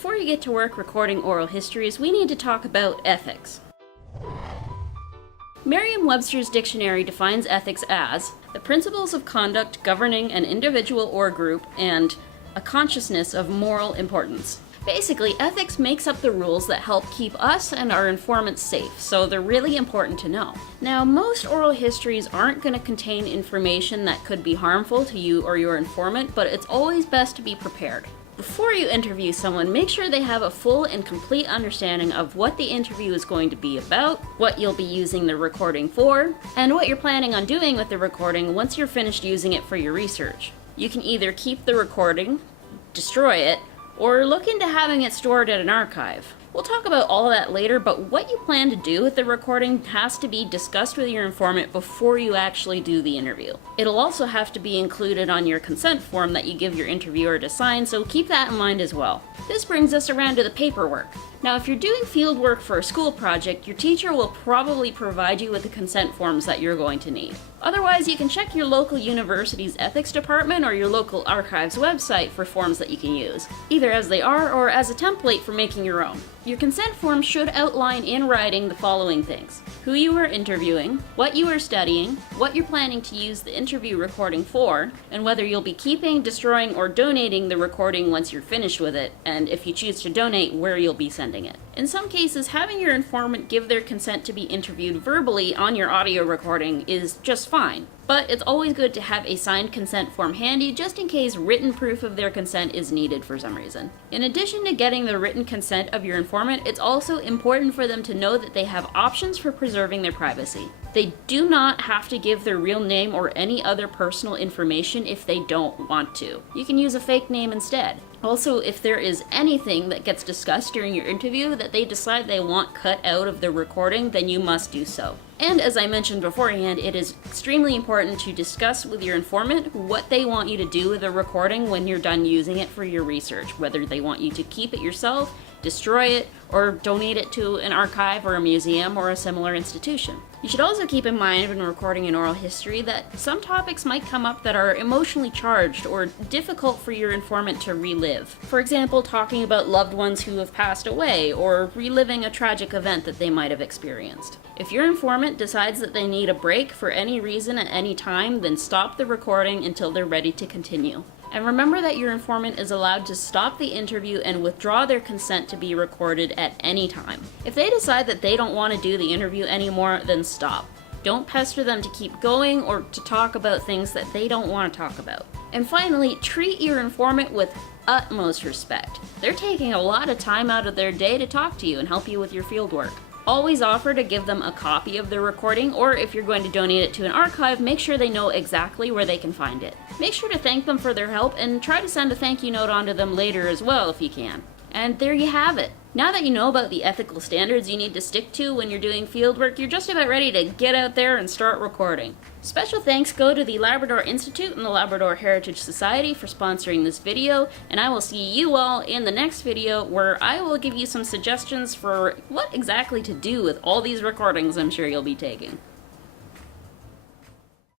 before you get to work recording oral histories, we need to talk about ethics. Merriam-Webster's dictionary defines ethics as the principles of conduct governing an individual or group and a consciousness of moral importance. Basically, ethics makes up the rules that help keep us and our informants safe, so they're really important to know. Now, most oral histories aren't going to contain information that could be harmful to you or your informant, but it's always best to be prepared. Before you interview someone, make sure they have a full and complete understanding of what the interview is going to be about, what you'll be using the recording for, and what you're planning on doing with the recording once you're finished using it for your research. You can either keep the recording, destroy it, or look into having it stored at an archive. We'll talk about all of that later, but what you plan to do with the recording has to be discussed with your informant before you actually do the interview. It'll also have to be included on your consent form that you give your interviewer to sign, so keep that in mind as well. This brings us around to the paperwork. Now, if you're doing field work for a school project, your teacher will probably provide you with the consent forms that you're going to need. Otherwise, you can check your local university's ethics department or your local archive's website for forms that you can use, either as they are or as a template for making your own. Your consent form should outline in writing the following things: who you are interviewing, what you are studying, what you're planning to use the interview recording for, and whether you'll be keeping, destroying, or donating the recording once you're finished with it, and if you choose to donate, where you'll be sending it. In some cases, having your informant give their consent to be interviewed verbally on your audio recording is just fine, but it's always good to have a signed consent form handy just in case written proof of their consent is needed for some reason. In addition to getting the written consent of your informant, it's also important for them to know that they have options for preserving their privacy. They do not have to give their real name or any other personal information if they don't want to. You can use a fake name instead. Also, if there is anything that gets discussed during your interview that they decide they want cut out of the recording, then you must do so. And as I mentioned beforehand, it is extremely important to discuss with your informant what they want you to do with the recording when you're done using it for your research, whether they want you to keep it yourself, destroy it, or donate it to an archive or a museum or a similar institution. You should also keep in mind when recording an oral history that some topics might come up that are emotionally charged or difficult for your informant to relive. For example, talking about loved ones who have passed away or reliving a tragic event that they might have experienced. If your informant decides that they need a break for any reason at any time, then stop the recording until they're ready to continue. And remember that your informant is allowed to stop the interview and withdraw their consent to be recorded at any time. If they decide that they don't want to do the interview anymore, then stop. Don't pester them to keep going or to talk about things that they don't want to talk about. And finally, treat your informant with utmost respect. They're taking a lot of time out of their day to talk to you and help you with your fieldwork. Always offer to give them a copy of the recording, or if you're going to donate it to an archive, make sure they know exactly where they can find it. Make sure to thank them for their help and try to send a thank you note on to them later as well if you can. And there you have it. Now that you know about the ethical standards you need to stick to when you're doing fieldwork, you're just about ready to get out there and start recording. Special thanks go to the Labrador Institute and the Labrador Heritage Society for sponsoring this video, and I will see you all in the next video where I will give you some suggestions for what exactly to do with all these recordings I'm sure you'll be taking.